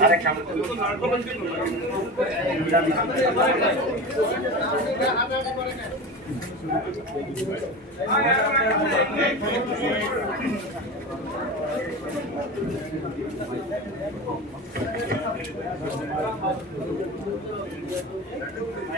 আরে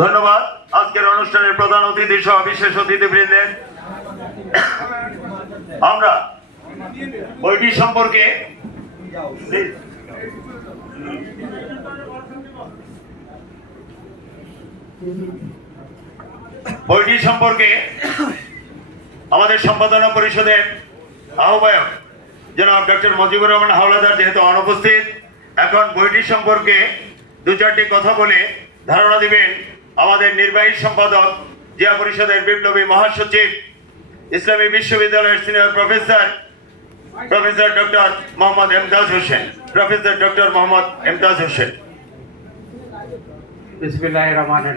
ধন্যবাদ। আজকের অনুষ্ঠানের প্রধান অতিথি সহ বিশেষ অতিথি অতিথিবৃন্দের। আমরা বইটি সম্পর্কে বইটি সম্পর্কে আমাদের সম্পাদনা পরিষদের আহ্বায়ক জনাব ডক্টর মজিবুর রহমান হাওলাদার যেহেতু অনুপস্থিত, এখন বইটি সম্পর্কে দু চারটি কথা বলে ধারণা দিবেন আমাদের নির্বাহী সম্পাদক, জিয়া পরিষদের বিপ্লবী মহাসচিব, ইসলামী বিশ্ববিদ্যালয়ের senior professor professor doctor Mohammad Emtaz Hossain. Professor doctor Mohammad Emtaz Hossain. বিসমিল্লাহির রহমানির রহিম